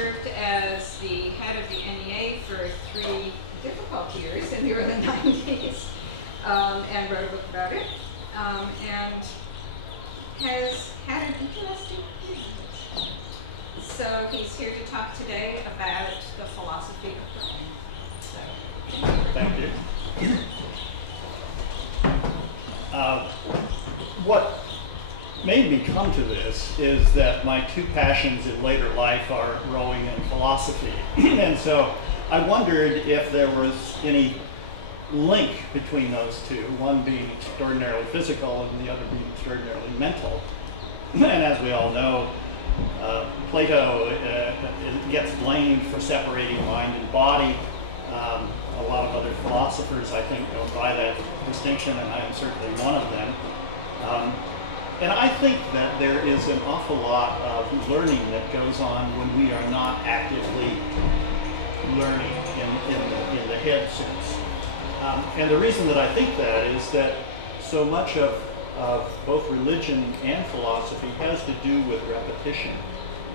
served as the head of the NEA for 3 difficult years in the early 90s, and wrote a book about it, and has had an interesting career. So he's here to talk today about the philosophy of brain. So, thank you. What made me come to this is that my 2 passions in later life are rowing and philosophy. And so I wondered if there was any link between those 2, one being extraordinarily physical and the other being extraordinarily mental. And as we all know, Plato gets blamed for separating mind and body. A lot of other philosophers, I think, don't buy that distinction, and I am certainly one of them. And I think that there is an awful lot of learning that goes on when we are not actively learning in the head sense. And the reason that I think that is that so much of both religion and philosophy has to do with repetition.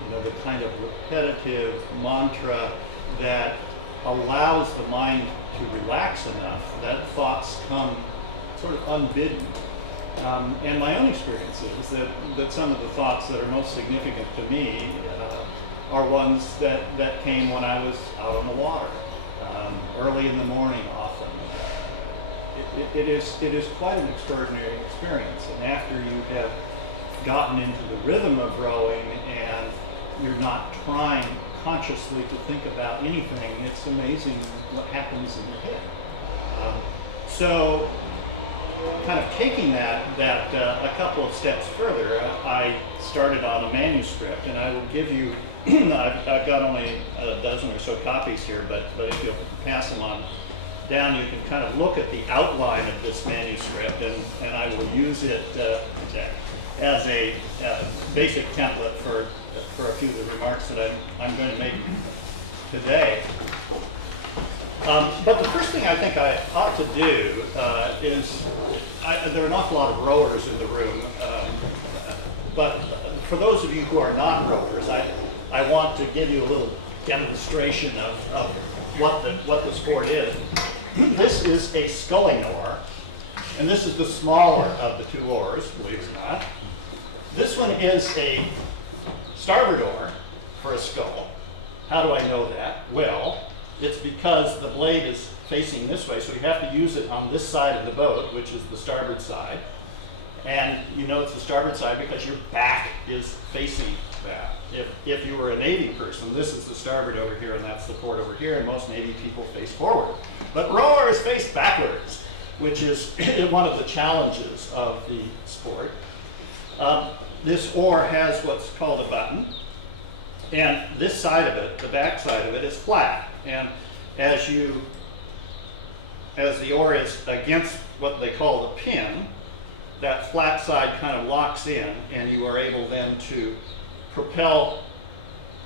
You know, the kind of repetitive mantra that allows the mind to relax enough that thoughts come sort of unbidden. And my own experience is that some of the thoughts that are most significant to me are ones that came when I was out on the water, early in the morning often. It is quite an extraordinary experience. And after you have gotten into the rhythm of rowing and you're not trying consciously to think about anything, it's amazing what happens in your head. So kind of taking that a couple of steps further, I started on a manuscript, and I will give you, I've got only a dozen or so copies here, but if you'll pass them on down, you can kind of look at the outline of this manuscript, and I will use it as a basic template for a few of the remarks that I'm going to make today. But the first thing I think I ought to do is, there are an awful lot of rowers in the room, but for those of you who are not rowers, I want to give you a little demonstration of what the sport is. This is a sculling oar, and this is the smaller of the 2 oars, believe it or not. This one is a starboard oar for a scull. How do I know that? Well, it's because the blade is facing this way, so you have to use it on this side of the boat, which is the starboard side. And you know it's the starboard side because your back is facing that. If you were a Navy person, this is the starboard over here and that's the port over here, and most Navy people face forward. But rowers face backwards, which is one of the challenges of the sport. This oar has what's called a button, and this side of it, the back side of it, is flat. And as the oar is against what they call the pin, that flat side kind of locks in, and you are able then to propel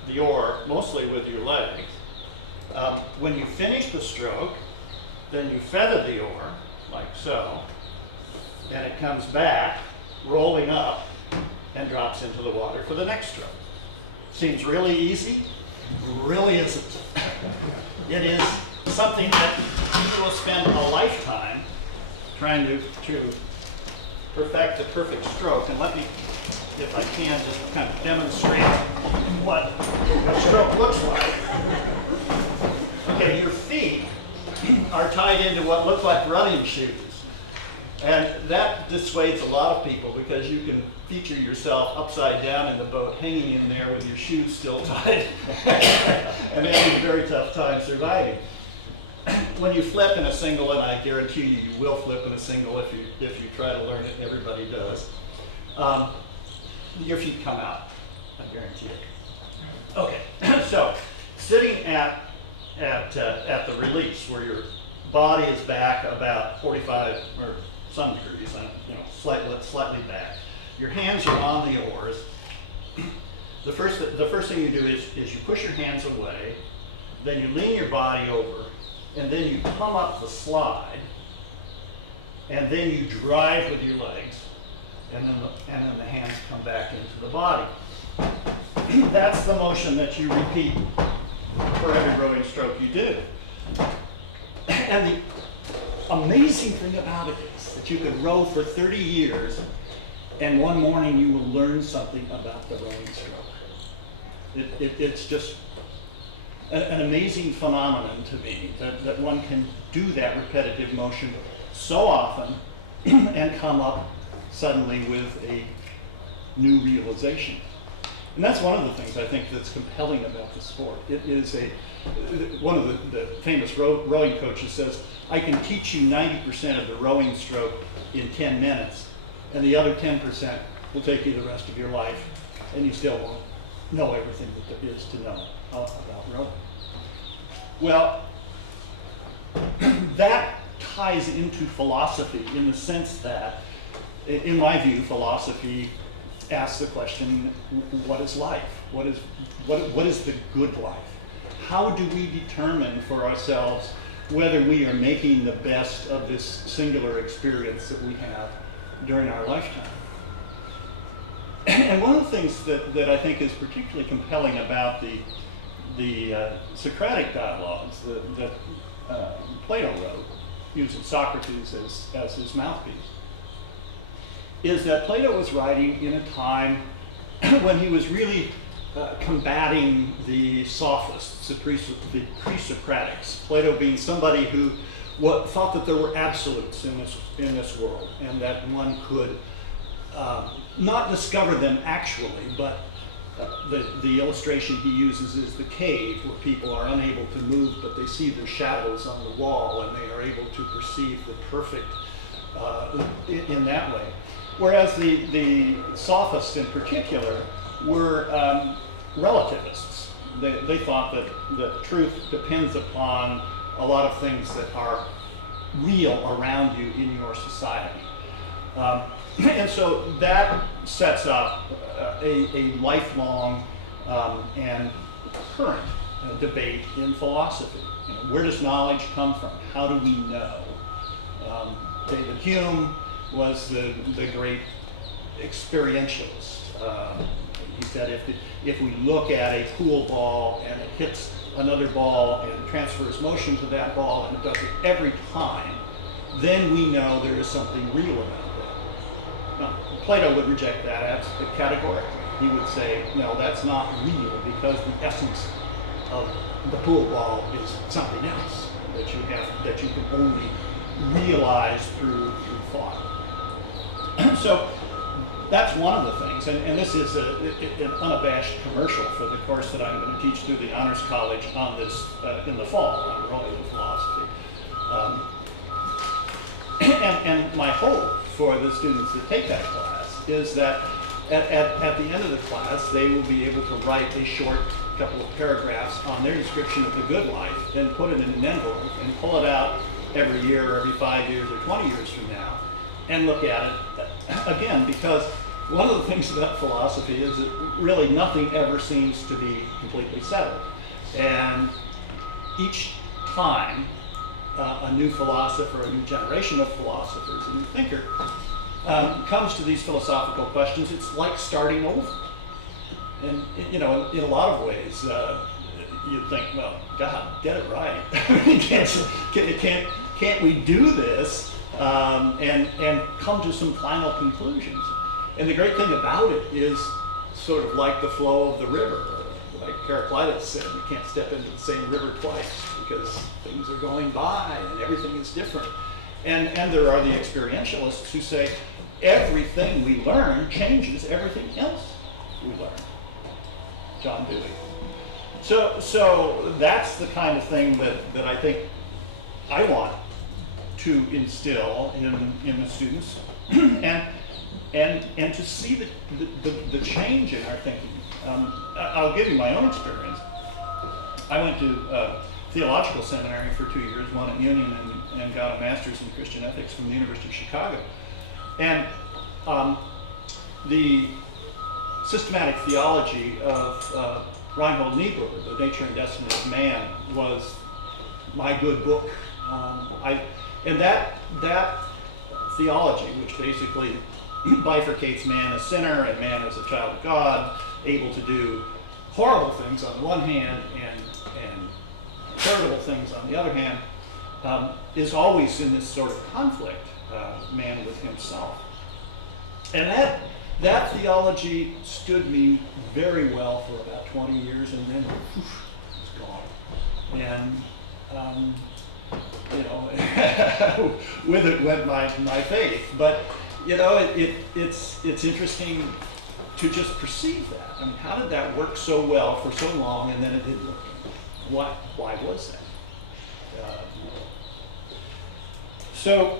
the oar mostly with your legs. When you finish the stroke, then you feather the oar like so, and it comes back, rolling up, and drops into the water for the next stroke. Seems really easy? Really isn't. It is something that people will spend a lifetime trying to perfect the perfect stroke. And let me, if I can, just kind of demonstrate what a stroke looks like. Okay, your feet are tied into what look like running shoes. And that dissuades a lot of people because you can feature yourself upside down in the boat, hanging in there with your shoes still tied, and having a very tough time surviving. When you flip in a single, and I guarantee you, you will flip in a single if you try to learn it, and everybody does, your feet come out. I guarantee it. Okay, so sitting at the release, where your body is back about 45 or some degrees, slightly back. Your hands are on the oars. The first thing you do is you push your hands away, then you lean your body over, and then you come up the slide, and then you drive with your legs, and then the hands come back into the body. that's the motion that you repeat for every rowing stroke you do. And the amazing thing about it is that you could row for 30 years and one morning you will learn something about the rowing stroke. It's just an amazing phenomenon to me that one can do that repetitive motion so often and come up suddenly with a new realization. And that's one of the things I think that's compelling about the sport. It is one of the famous rowing coaches says, I can teach you 90% of the rowing stroke in 10 minutes, and the other 10% will take you the rest of your life, and you still won't know everything that there is to know about rowing. Well, that ties into philosophy in the sense that, in my view, philosophy asks the question, what is life? What is the good life? How do we determine for ourselves whether we are making the best of this singular experience that we have during our lifetime? And one of the things that I think is particularly compelling about the Socratic dialogues that Plato wrote, using Socrates as his mouthpiece, is that Plato was writing in a time when he was really combating the sophists, the pre-socratics. Plato being somebody who thought that there were absolutes in this world, and that one could not discover them actually, but the illustration he uses is the cave, where people are unable to move, but they see their shadows on the wall, and they are able to perceive the perfect in that way. Whereas the sophists in particular were relativists. They thought that truth depends upon a lot of things that are real around you in your society. And so that sets up a lifelong and current debate in philosophy. You know, where does knowledge come from? How do we know? David Hume was the great experientialist. He said if we look at a pool ball and it hits another ball and transfers motion to that ball and it does it every time, then we know there is something real about that. Now, Plato would reject that categorically. He would say, no, that's not real, because the essence of the pool ball is something else that you can only realize through thought. So that's one of the things, and this is an unabashed commercial for the course that I'm going to teach through the Honors College on this in the fall, on rowing and philosophy. And my hope for the students that take that class is that at the end of the class, they will be able to write a short couple of paragraphs on their description of the good life and put it in an envelope and pull it out every year or every 5 years or 20 years from now and look at it again, because one of the things about philosophy is that really nothing ever seems to be completely settled. And each time a new philosopher, a new generation of philosophers, a new thinker comes to these philosophical questions, it's like starting over. And you know, in a lot of ways, you'd think, well, God, get it right. Can't we do this and come to some final conclusions? And the great thing about it is sort of like the flow of the river. Like Heraclitus said, you can't step into the same river twice because things are going by and everything is different. And there are the experientialists who say everything we learn changes everything else we learn. John Dewey. So that's the kind of thing that I think I want to instill in the students, and to see the change in our thinking. I'll give you my own experience. I went to theological seminary for 2 years, one at Union, and got a master's in Christian ethics from the University of Chicago. And the systematic theology of Reinhold Niebuhr, The Nature and Destiny of Man, was my good book. And that theology, which basically bifurcates man as sinner and man as a child of God, able to do horrible things on the one hand and charitable things on the other hand, is always in this sort of conflict, man with himself. And that theology stood me very well for about 20 years, and then it's gone. And you know, with it went my faith. But you know, it's interesting to just perceive that. I mean, how did that work so well for so long, and then it didn't work? Why was that? So,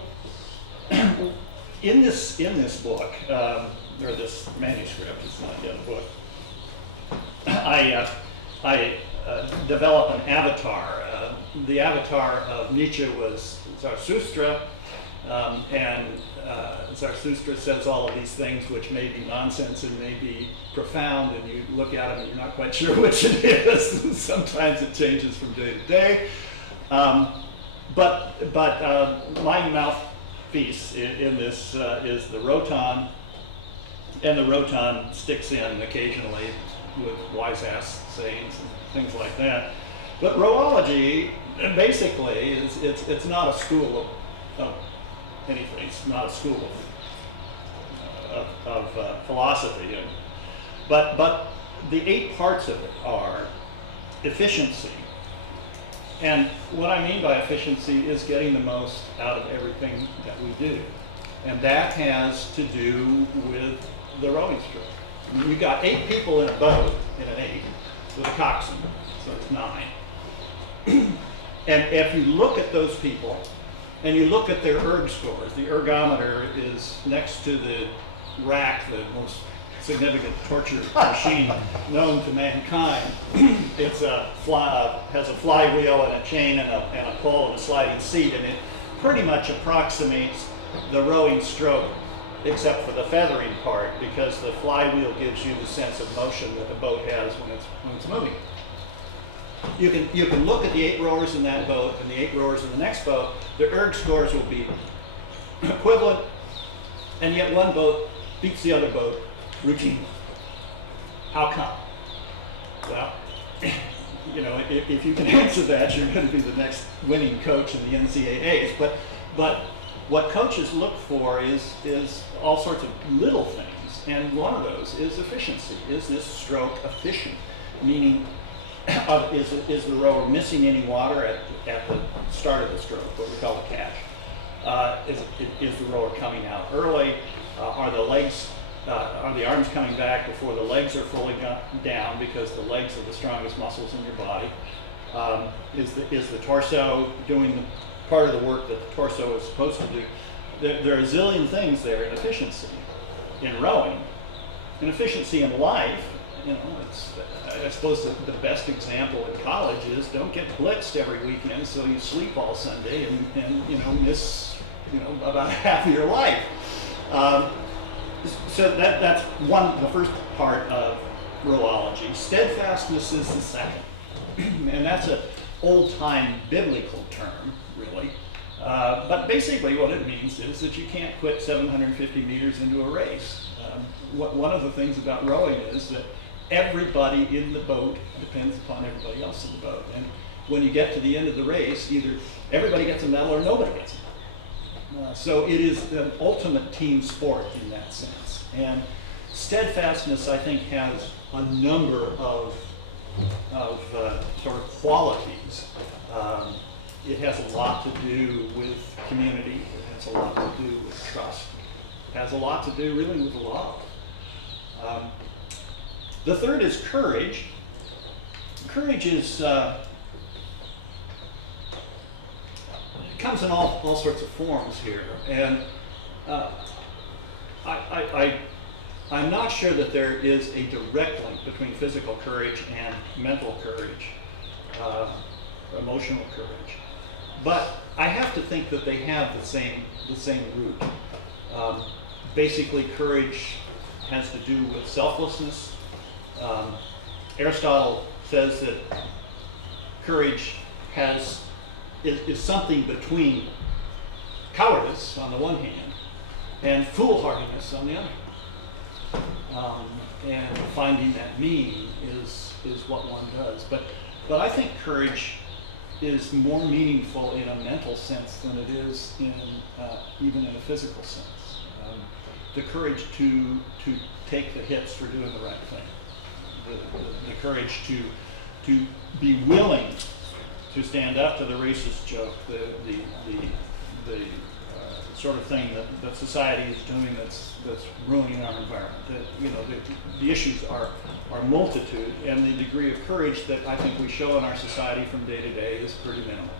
in this book, or this manuscript, it's not yet a book, I develop an avatar. The avatar of Nietzsche was Zarathustra, and Zarathustra says all of these things which may be nonsense and may be profound, and you look at them and you're not quite sure which it is. Sometimes it changes from day to day. But my mouthpiece in this is the Roton, and the Roton sticks in occasionally with wise-ass sayings and things like that. But Rhoology, basically, it's not a school of anything. It's not a school of philosophy. But the 8 parts of it are efficiency. And what I mean by efficiency is getting the most out of everything that we do. And that has to do with the rowing stroke. You've got 8 people in a boat, in an 8, with a coxswain, so it's 9. And if you look at those people, and you look at their erg scores, the ergometer is next to the rack, the most significant torture machine known to mankind. It's has a flywheel and a chain and a pole and a sliding seat, and it pretty much approximates the rowing stroke, except for the feathering part, because the flywheel gives you the sense of motion that the boat has when it's moving. You can look at the 8 rowers in that boat and the 8 rowers in the next boat. Their erg scores will be equivalent, and yet one boat beats the other boat routinely. How come? Well, you know, if you can answer that, you're going to be the next winning coach in the NCAAs. But what coaches look for is all sorts of little things, and one of those is efficiency. Is this stroke efficient? Meaning, is the rower missing any water at the start of the stroke, what we call the catch? Is the rower coming out early? Are the arms coming back before the legs are fully down, because the legs are the strongest muscles in your body? Is the torso doing the part of the work that the torso is supposed to do? There are a zillion things there in efficiency in rowing. In efficiency in life, you know, I suppose the best example in college is don't get blitzed every weekend so you sleep all Sunday and you know, miss, you know, about half of your life. So that's the first part of rowology. Steadfastness is the second. And that's an old-time biblical term, really. But basically what it means is that you can't quit 750 meters into a race. One of the things about rowing is that everybody in the boat depends upon everybody else in the boat. And when you get to the end of the race, either everybody gets a medal or nobody gets a medal. So it is an ultimate team sport in that sense. And steadfastness, I think, has a number of sort of qualities. It has a lot to do with community. It has a lot to do with trust. It has a lot to do really with love. The third is courage. Courage is it comes in all sorts of forms here, and I'm not sure that there is a direct link between physical courage and mental courage, emotional courage, but I have to think that they have the same root. Basically, courage has to do with selflessness. Aristotle says that courage is something between cowardice on the one hand and foolhardiness on the other. and finding that meaning is what one does. But I think courage is more meaningful in a mental sense than it is in even in a physical sense. The courage to take the hits for doing the right thing, the courage to be willing to stand up to the racist joke, the sort of thing that society is doing that's ruining our environment. The issues are multitude, and the degree of courage that I think we show in our society from day to day is pretty minimal.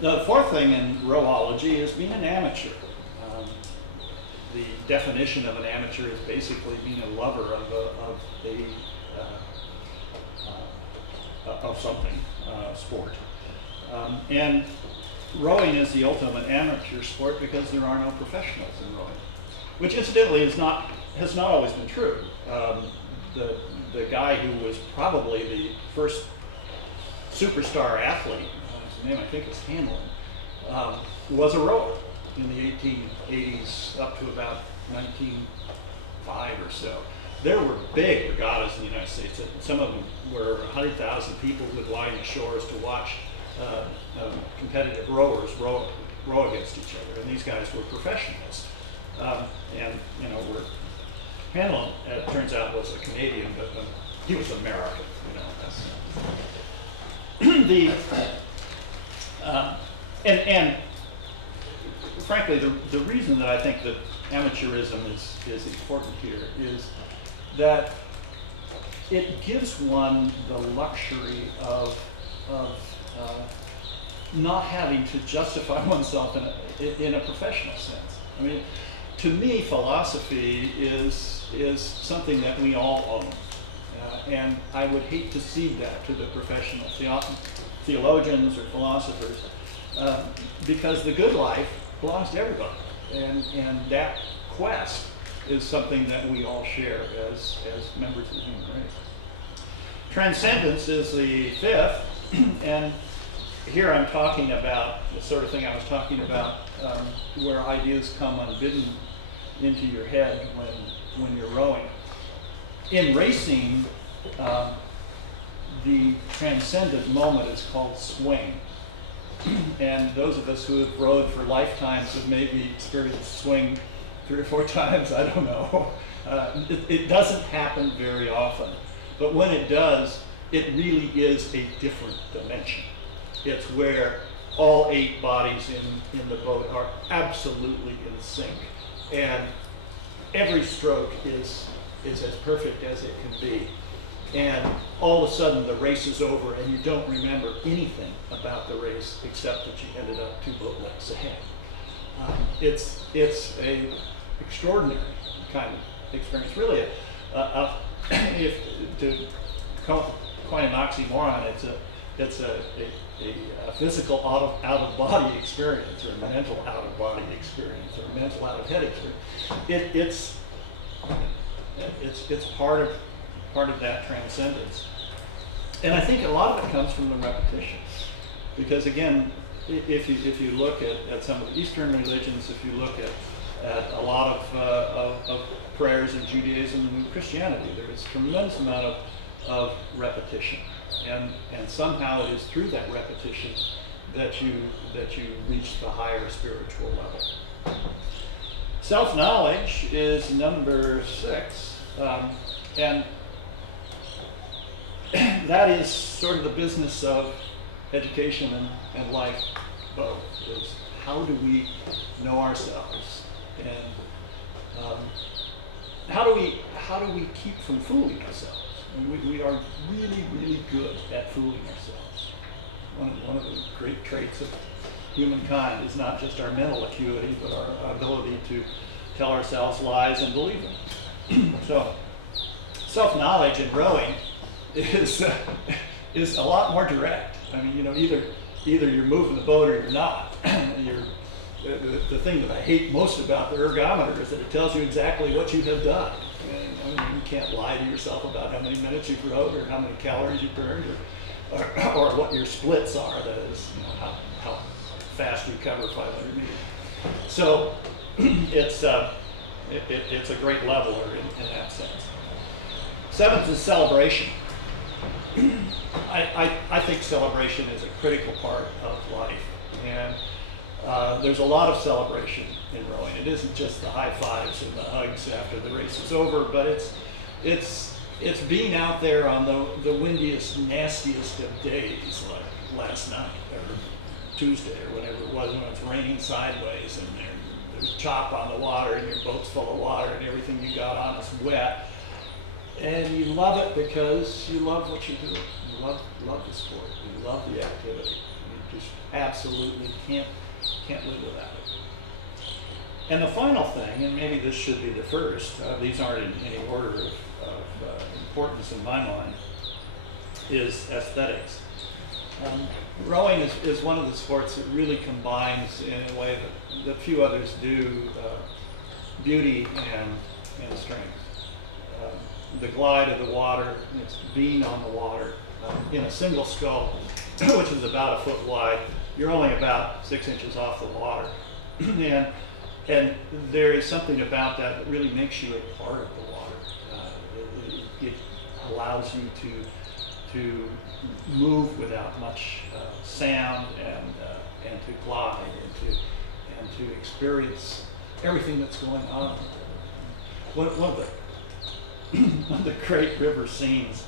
The fourth thing in rowology is being an amateur. The definition of an amateur is basically being a lover of something, sport. And rowing is the ultimate amateur sport because there are no professionals in rowing, which incidentally has not always been true. The guy who was probably the first superstar athlete, his name I think is Hamlin, was a rower in the 1880s up to about 1905 or so. There were big regattas in the United States. Some of them were 100,000 people would line the shores to watch competitive rowers row against each other, and these guys were professionals. And Hamlin, it turns out, was a Canadian, but he was American. And frankly, the reason that I think that amateurism is important here is that it gives one the luxury of not having to justify oneself in a professional sense. I mean, to me, philosophy is something that we all own, and I would hate to cede that to the professional theologians or philosophers, because the good life belongs to everybody, and that quest is something that we all share as members of the human race. Transcendence is the fifth, and here I'm talking about the sort of thing I was talking about, where ideas come unbidden into your head when you're rowing. In racing, the transcendent moment is called swing. And those of us who have rowed for lifetimes have maybe experienced swing 3 or 4 times, I don't know. It doesn't happen very often. But when it does, it really is a different dimension. It's where all 8 bodies in the boat are absolutely in sync. And every stroke is as perfect as it can be. And all of a sudden the race is over and you don't remember anything about the race except that you ended up 2 boat lengths ahead. It's a extraordinary kind of experience. Really, if to coin an oxymoron, it's a physical out-of-body experience, or a mental out-of-body experience, or a mental out-of-head experience. It's part of that transcendence. And I think a lot of it comes from the repetition. Because again, if you look at some of the Eastern religions, if you look at a lot of prayers in Judaism and Christianity, there is a tremendous amount of repetition. And somehow it is through that repetition that you reach the higher spiritual level. Self-knowledge is number 6. And that is sort of the business of education and life both, is how do we know ourselves, and how do we keep from fooling ourselves? I mean, we are really, really good at fooling ourselves. One of the great traits of humankind is not just our mental acuity, but our ability to tell ourselves lies and believe them. So self-knowledge in rowing is a lot more direct. I mean, either you're moving the boat or you're not. The thing that I hate most about the ergometer is that it tells you exactly what you have done. And, you can't lie to yourself about how many minutes you've rowed or how many calories you've burned or what your splits are. That is, how fast you cover 500 meters. So it's It's a great leveler in that sense. Seventh is celebration. I think celebration is a critical part of life, and there's a lot of celebration in rowing. It isn't just the high fives and the hugs after the race is over, but it's being out there on the windiest, nastiest of days, like last night or Tuesday or whatever it was, when it's raining sideways and there's chop on the water and your boat's full of water and everything you got on is wet. And you love it because you love what you do. You love the sport. You love the activity. You just absolutely can't live without it. And the final thing, and maybe this should be the first, these aren't in any order of importance in my mind, is aesthetics. Rowing is one of the sports that really combines, in a way that few others do, beauty and strength. The glide of the water, it's being on the water in a single sculpt, which is about a foot wide. You're only about 6 inches off the water, and there is something about that that really makes you a part of the water. It allows you to move without much sound and to glide and to experience everything that's going on. One of the great river scenes,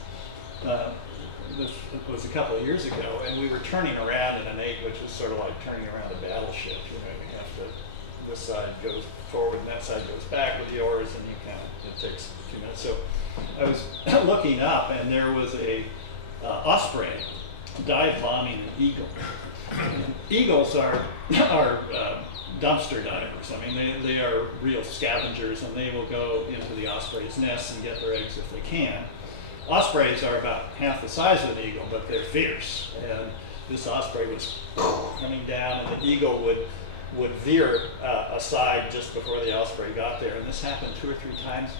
this was a couple of years ago, and we were turning around in an 8, which is sort of like turning around a battleship. You know, you have to, this side goes forward and that side goes back with the oars, and it takes a few minutes. So I was looking up, and there was a osprey dive bombing an eagle. And eagles are dumpster divers. I mean, they are real scavengers, and they will go into the osprey's nest and get their eggs if they can. Ospreys are about half the size of an eagle, but they're fierce. And this osprey was coming down, and the eagle would veer aside just before the osprey got there. And this happened 2 or 3 times.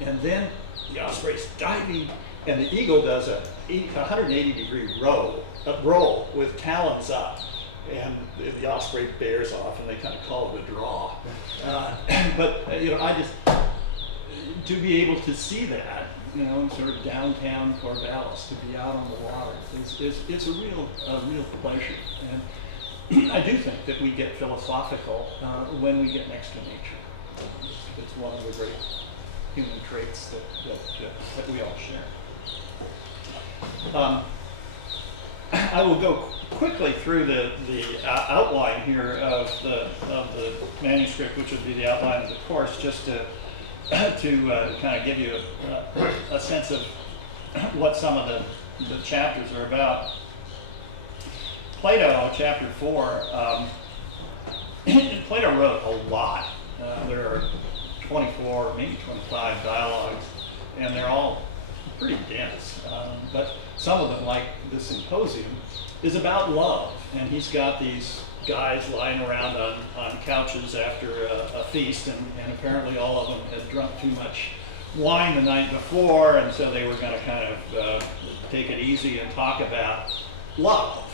And then the osprey's diving, and the eagle does a 180-degree roll with talons up. And the osprey bears off, and they kind of call it a draw. But I just, to be able to see that, sort of downtown Corvallis, to be out on the water, it's a real pleasure. And I do think that we get philosophical when we get next to nature. It's one of the great human traits that we all share. I will go quickly through the outline here of the manuscript, which would be the outline of the course, just to kind of give you a sense of what some of the chapters are about. Plato, chapter 4, Plato wrote a lot. There are 24, maybe 25 dialogues, and they're all pretty dense. But some of them, like the Symposium, is about love. And he's got these guys lying around on couches after a feast, and apparently all of them had drunk too much wine the night before, and so they were going to kind of take it easy and talk about love.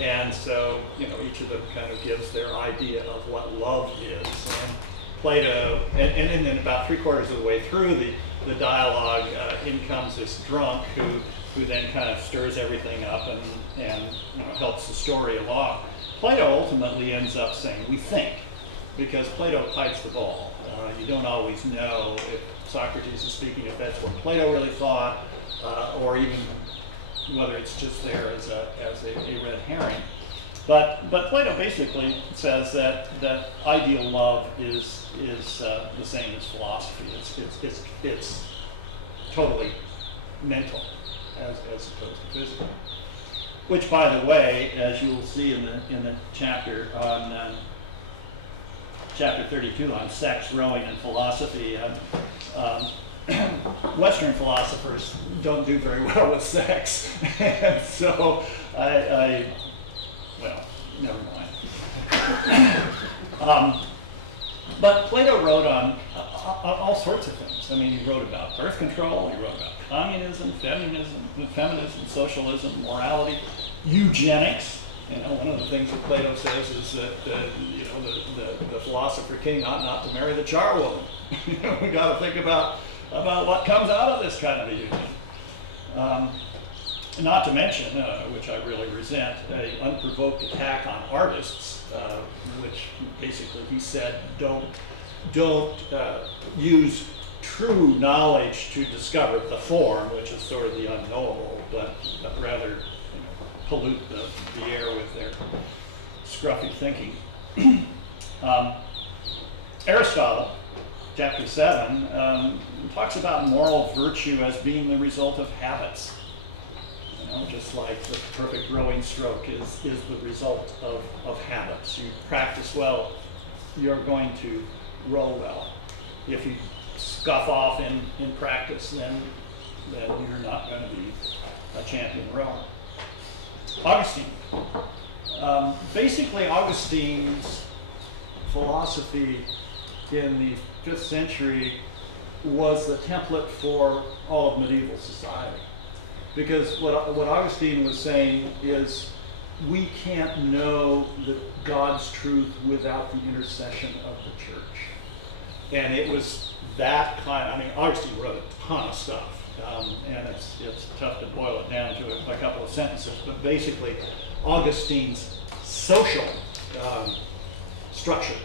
And so, each of them kind of gives their idea of what love is. And Plato, and then about 3/4 of the way through the dialogue, in comes this drunk who then kind of stirs everything up and helps the story along. Plato ultimately ends up saying, we think, because Plato pipes the ball. You don't always know if Socrates is speaking, if that's what Plato really thought, or even whether it's just there as a red herring. But Plato basically says that ideal love is the same as philosophy. It's totally mental as opposed to physical. Which, by the way, as you will see in the chapter on chapter 32 on sex, rowing, and philosophy, Western philosophers don't do very well with sex, and so well, never mind. But Plato wrote on all sorts of things. I mean, he wrote about birth control, he wrote about communism, feminism, socialism, morality, eugenics. You know, one of the things that Plato says is that you know, the philosopher king ought not to marry the charwoman. You know, we got to think about what comes out of this kind of a union. Not to mention, which I really resent, an unprovoked attack on artists, which basically he said don't use true knowledge to discover the form, which is sort of the unknowable, but rather, you know, pollute the air with their scruffy thinking. Aristotle, chapter 7, talks about moral virtue as being the result of habits. You know, just like the perfect rowing stroke is the result of habits. You practice well, you're going to row well. If you scuff off in practice, then you're not going to be a champion rower. Augustine. Basically, Augustine's philosophy in the 5th century was the template for all of medieval society. Because what Augustine was saying is we can't know God's truth without the intercession of the church. And it was that kind, I mean, Augustine wrote a ton of stuff, and it's tough to boil it down to a couple of sentences, but basically Augustine's social structure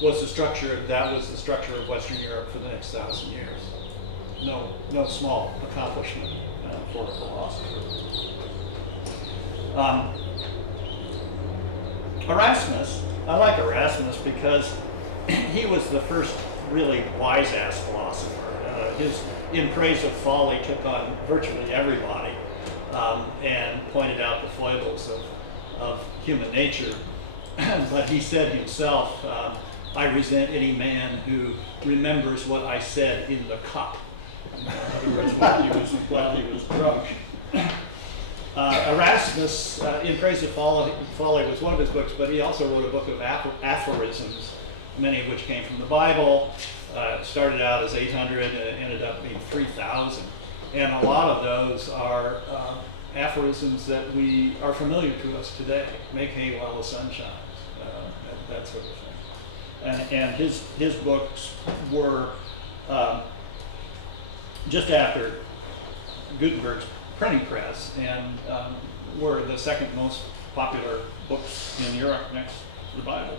was the structure of Western Europe for the next 1,000 years. No small accomplishment for a philosopher. Erasmus, I like Erasmus because he was the first really wise-ass philosopher. His In Praise of Folly took on virtually everybody and pointed out the foibles of human nature. But he said himself, I resent any man who remembers what I said in the cup. In other words, while he was drunk. Erasmus, In Praise of Folly was one of his books, but he also wrote a book of aphorisms, many of which came from the Bible. Started out as 800 and it ended up being 3,000. And a lot of those are aphorisms that we are familiar to us today. Make hay while the sun shines, that sort of thing. And his books were just after Gutenberg's printing press and were the second most popular books in Europe next to the Bible.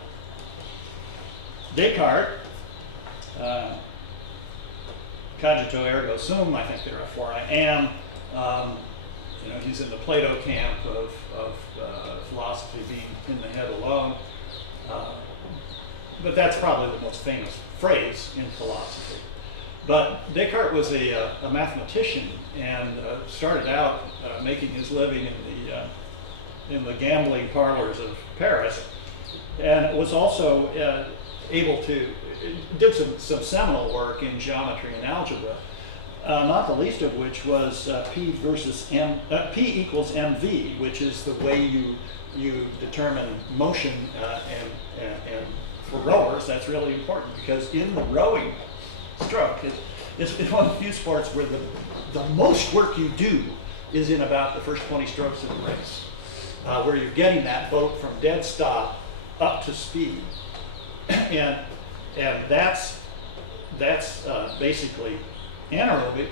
Descartes, cogito ergo sum, I think therefore I am. You know, he's in the Plato camp of philosophy being in the head alone. But that's probably the most famous phrase in philosophy. But Descartes was a mathematician and started out making his living in the gambling parlors of Paris, and was also able to did some seminal work in geometry and algebra, not the least of which was P equals mv, which is the way you determine motion, and for rowers that's really important because in the rowing stroke, it's one of the few sports where the most work you do is in about the first 20 strokes of the race, where you're getting that boat from dead stop up to speed, and that's basically anaerobic,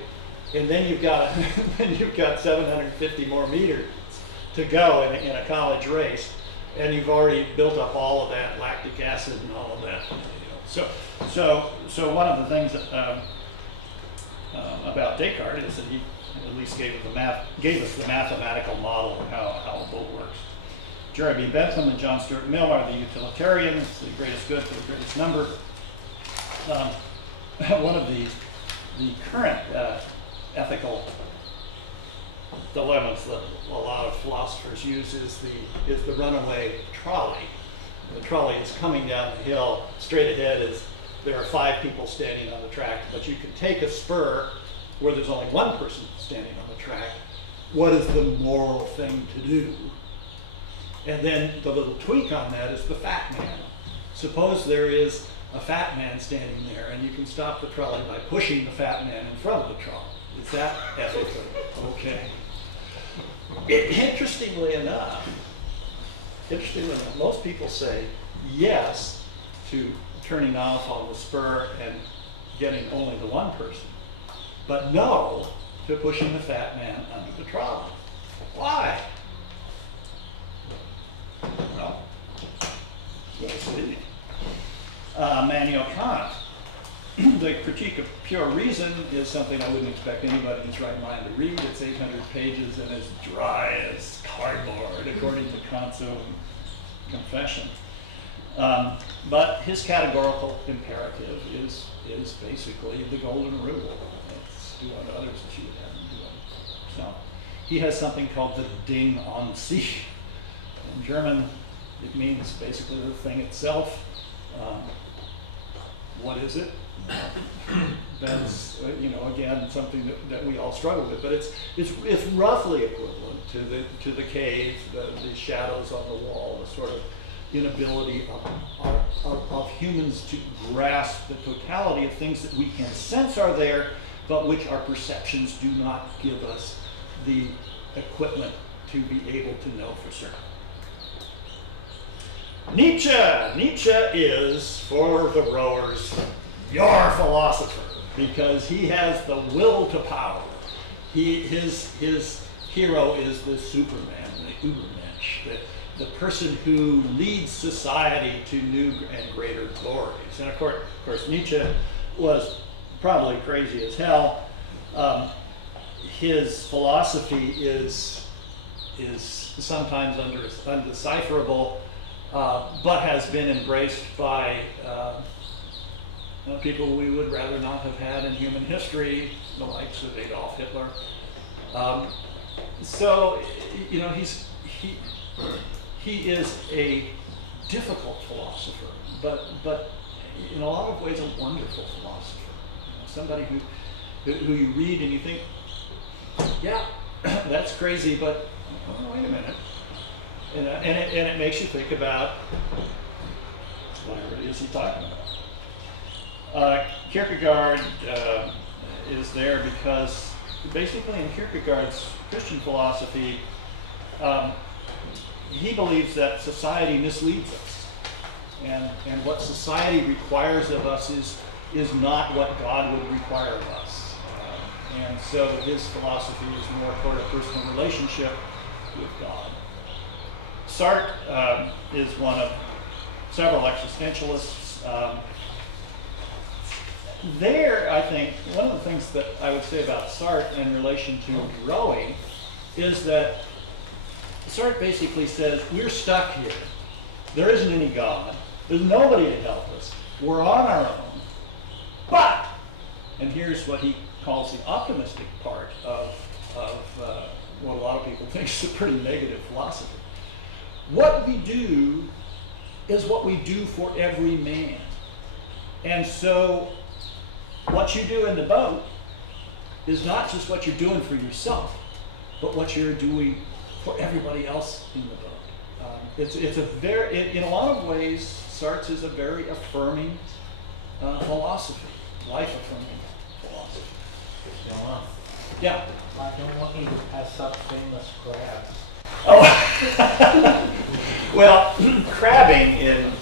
and then you've got 750 more meters to go in a college race, and you've already built up all of that lactic acid and all of that. You know. So one of the things about Descartes is that he at least gave us the mathematical model of how a boat works. Jeremy Bentham and John Stuart Mill are the utilitarians, the greatest good for the greatest number. One of the current ethical dilemmas that a lot of philosophers use is the runaway trolley. The trolley is coming down the hill. Straight ahead there are 5 people standing on the track, but you can take a spur where there's only 1 person standing on the track. What is the moral thing to do? And then the little tweak on that is the fat man. Suppose there is a fat man standing there, and you can stop the trolley by pushing the fat man in front of the trolley. Is that ethical? Okay. Interestingly enough, interestingly enough, most people say yes to turning off on the spur and getting only the one person, but no to pushing the fat man under the trolley. Why? Well, let's see. Immanuel Kant. The Critique of Pure Reason is something I wouldn't expect anybody in his right mind to read. It's 800 pages and as dry as cardboard, according to Kant's own confession. But his categorical imperative is basically the golden rule. It's do unto others as you would have them do unto yourself. He has something called the Ding an sich. In German, it means basically the thing itself. What is it? That's again something that we all struggle with, but it's roughly equivalent to the cave, the shadows on the wall, the sort of inability of humans to grasp the totality of things that we can sense are there, but which our perceptions do not give us the equipment to be able to know for certain. Nietzsche is, for the rowers, your philosopher, because he has the will to power. His hero is the Superman, the Übermensch, the person who leads society to new and greater glories. And of course, Nietzsche was probably crazy as hell. His philosophy is sometimes undecipherable, but has been embraced by people we would rather not have had in human history, the likes of Adolf Hitler. So, he is a difficult philosopher, but in a lot of ways a wonderful philosopher. Somebody who you read and you think, yeah, that's crazy, but oh, wait a minute. And it makes you think about whatever it is he's talking about. Kierkegaard is there because basically in Kierkegaard's Christian philosophy, he believes that society misleads us. And what society requires of us is not what God would require of us. And so his philosophy is more toward a personal relationship with God. Sartre is one of several existentialists. I think, one of the things that I would say about Sartre in relation to rowing is that Sartre basically says, we're stuck here. There isn't any God. There's nobody to help us. We're on our own. But, and here's what he calls the optimistic part of what a lot of people think is a pretty negative philosophy. What we do is what we do for every man. And so what you do in the boat is not just what you're doing for yourself, but what you're doing for everybody else in the boat. In a lot of ways, Sartre is a very affirming philosophy, life-affirming philosophy. Yeah. I don't want you to pass up famous crabs. Oh, well, crabbing in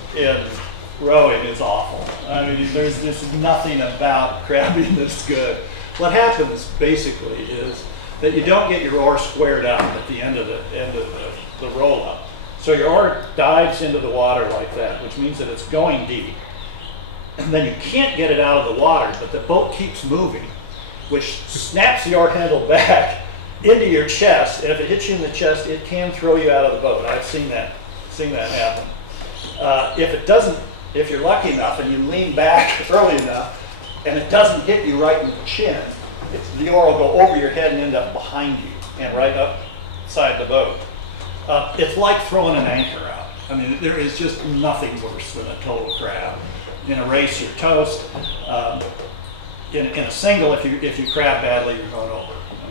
rowing is awful. I mean, there's nothing about crabbing that's good. What happens basically is that you don't get your oar squared up at the end of the roll up. So your oar dives into the water like that, which means that it's going deep. And then you can't get it out of the water, but the boat keeps moving, which snaps the oar handle back into your chest. And if it hits you in the chest, it can throw you out of the boat. I've seen that happen. If it doesn't, if you're lucky enough and you lean back early enough, and it doesn't hit you right in the chin, the oar will go over your head and end up behind you and right upside the boat. It's like throwing an anchor out. I mean, there is just nothing worse than a total crab. In a race, you're toast. In a single, if you crab badly, you're going over. I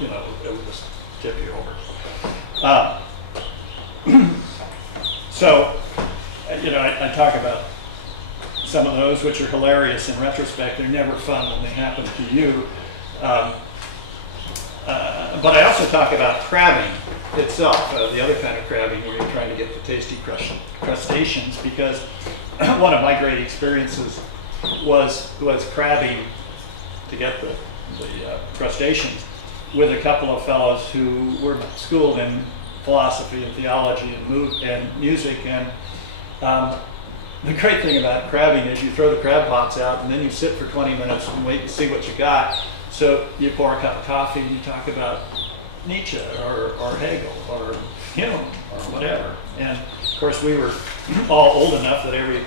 mean, it will just tip you over. So, I talk about some of those which are hilarious in retrospect. They're never fun when they happen to you. But I also talk about crabbing itself, the other kind of crabbing where you're trying to get the tasty crustaceans, because one of my great experiences was crabbing to get the crustaceans with a couple of fellows who were schooled in philosophy and theology and music. And the great thing about crabbing is you throw the crab pots out and then you sit for 20 minutes and wait to see what you got. So you pour a cup of coffee and you talk about Nietzsche or Hegel or Hume or whatever. And of course we were all old enough that every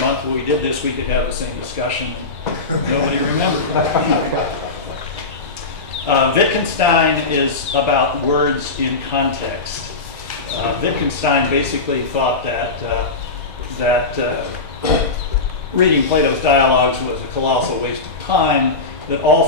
month when we did this we could have the same discussion. Nobody remembered. Wittgenstein is about words in context. Wittgenstein basically thought that reading Plato's dialogues was a colossal waste of time, that all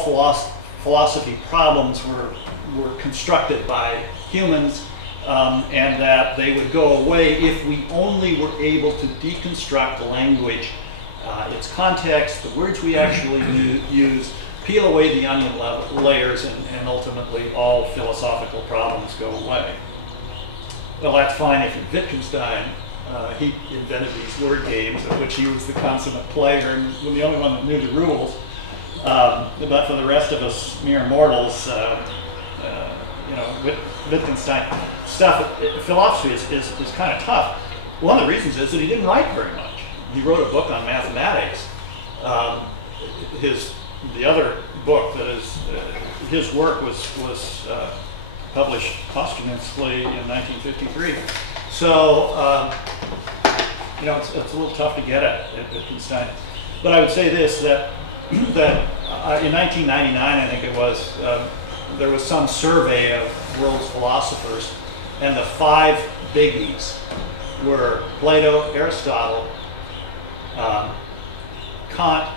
philosophy problems were constructed by humans, and that they would go away if we only were able to deconstruct the language, its context, the words we actually use, peel away the onion layers, and ultimately all philosophical problems go away. Well, that's fine if you're Wittgenstein. He invented these word games of which he was the consummate player and the only one that knew the rules. But for the rest of us mere mortals, Wittgenstein stuff, philosophy is kind of tough. One of the reasons is that he didn't write very much. He wrote a book on mathematics. The other book that is his work was published posthumously in 1953. So it's a little tough to get at Wittgenstein. But I would say this, that in 1999, I think it was, there was some survey of world's philosophers, and the 5 biggies were Plato, Aristotle, Kant,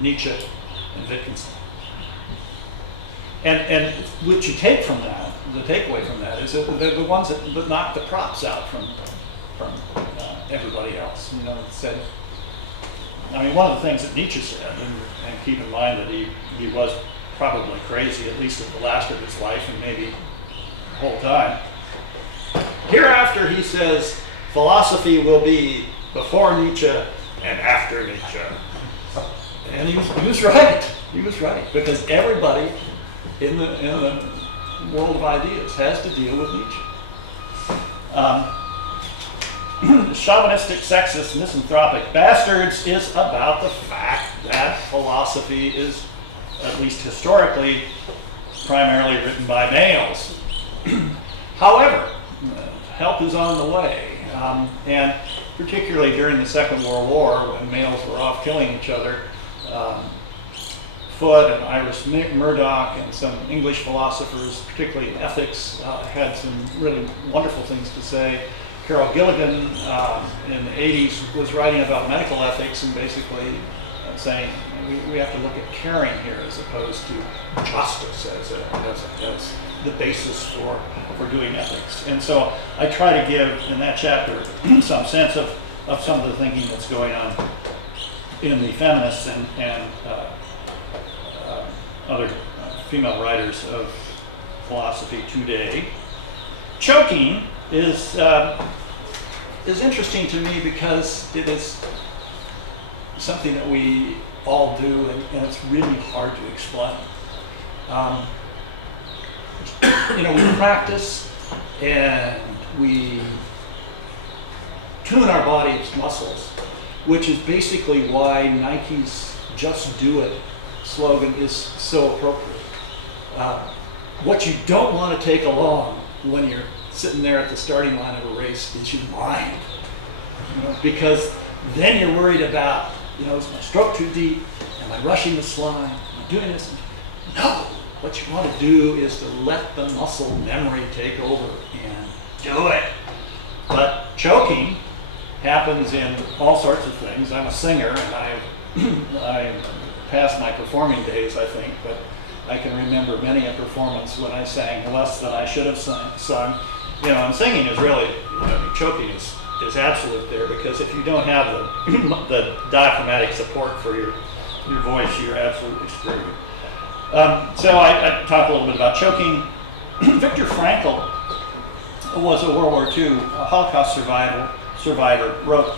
Nietzsche, and Wittgenstein. And what you take from that, the takeaway from that, is that they're the ones that knock the props out from everybody else. Said. I mean, one of the things that Nietzsche said, and keep in mind that he was probably crazy, at least at the last of his life, and maybe the whole time. Hereafter, he says, philosophy will be before Nietzsche and after Nietzsche. And he was right. He was right, because everybody in the world of ideas has to deal with Nietzsche. Chauvinistic, sexist, misanthropic bastards is about the fact that philosophy is, at least historically, primarily written by males. However, help is on the way, and particularly during the Second World War, when males were off killing each other, Foote and Iris Murdoch and some English philosophers, particularly in ethics, had some really wonderful things to say. Carol Gilligan in the 80s was writing about medical ethics and basically saying we have to look at caring here as opposed to justice as the basis for doing ethics. And so I try to give in that chapter some sense of some of the thinking that's going on in the feminists and other female writers of philosophy today. Choking is interesting to me because it is something that we all do, and it's really hard to explain. We practice and we tune our body's muscles, which is basically why Nike's "Just Do It" slogan is so appropriate. What you don't want to take along when you're sitting there at the starting line of a race is your mind, because then you're worried about, is my stroke too deep? Am I rushing the slime? Am I doing this? No. What you want to do is to let the muscle memory take over and do it. But choking happens in all sorts of things. I'm a singer, and I past my performing days, I think, but I can remember many a performance when I sang less than I should have sung. And singing is really, choking is absolute there, because if you don't have the diaphragmatic support for your voice, you're absolutely screwed. So I talk a little bit about choking. Viktor Frankl was a World War II Holocaust survivor, wrote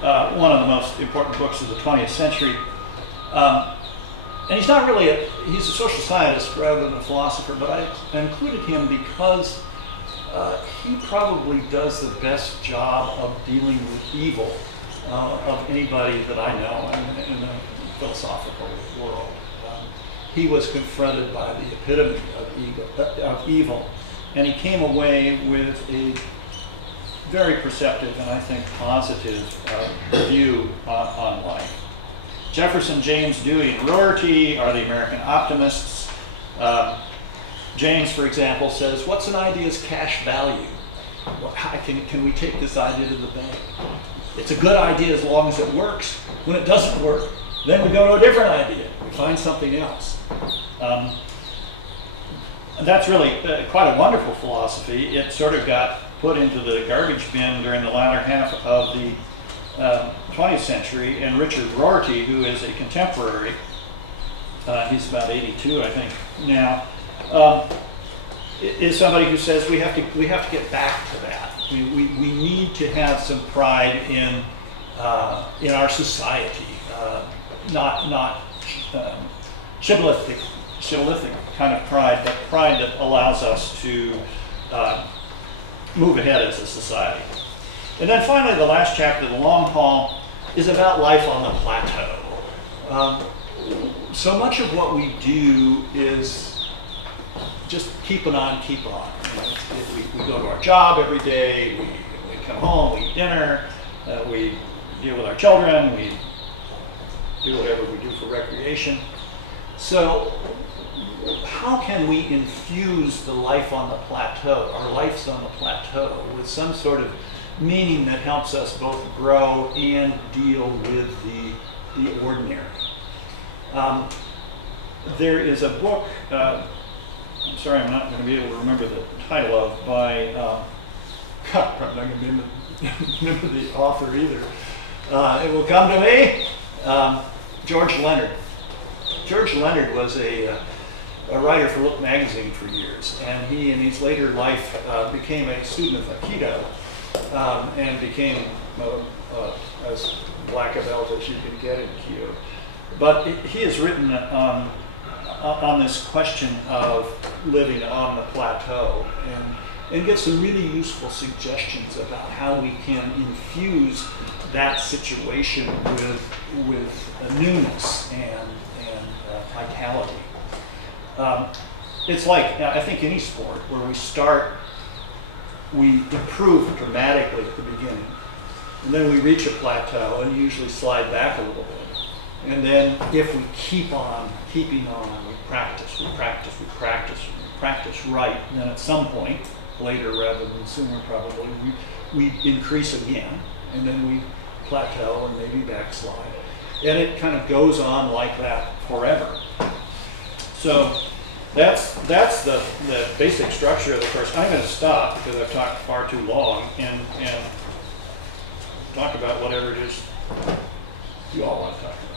one of the most important books of the 20th century. And he's not really he's a social scientist rather than a philosopher, but I included him because he probably does the best job of dealing with evil of anybody that I know in the philosophical world. He was confronted by the epitome of evil, and he came away with a very perceptive and I think positive view on life. Jefferson, James, Dewey, and Rorty are the American optimists. James, for example, says, what's an idea's cash value? Well, can we take this idea to the bank? It's a good idea as long as it works. When it doesn't work, then we go to a different idea. We find something else. That's really quite a wonderful philosophy. It sort of got put into the garbage bin during the latter half of the 20th century, and Richard Rorty, who is a contemporary, he's about 82, I think, now, is somebody who says we have to get back to that. We need to have some pride in our society, not shibboleth kind of pride, but pride that allows us to move ahead as a society. And then finally, the last chapter, The Long Haul, is about life on the plateau. So much of what we do is just keeping on. You know, we go to our job every day, we come home, we eat dinner, we deal with our children, we do whatever we do for recreation. So how can we infuse the life on the plateau, our lives on the plateau, with some sort of meaning that helps us both grow and deal with the ordinary? There is a book, I'm sorry I'm not going to be able to remember the title of, by, I'm not going to remember the author either. It will come to me. George Leonard. George Leonard was a writer for Look magazine for years, and he in his later life became a student of Aikido and became as black a belt as you can get in Kyo. But he has written on this question of living on the plateau and gives some really useful suggestions about how we can infuse that situation with newness and vitality. It's like, I think, any sport where we improve dramatically at the beginning, and then we reach a plateau and usually slide back a little bit. And then if we keep on keeping on, we practice right, and then at some point, later rather than sooner probably, we increase again, and then we plateau and maybe backslide. And it kind of goes on like that forever. So that's the basic structure of the course. I'm going to stop because I've talked far too long and talk about whatever it is you all want to talk about.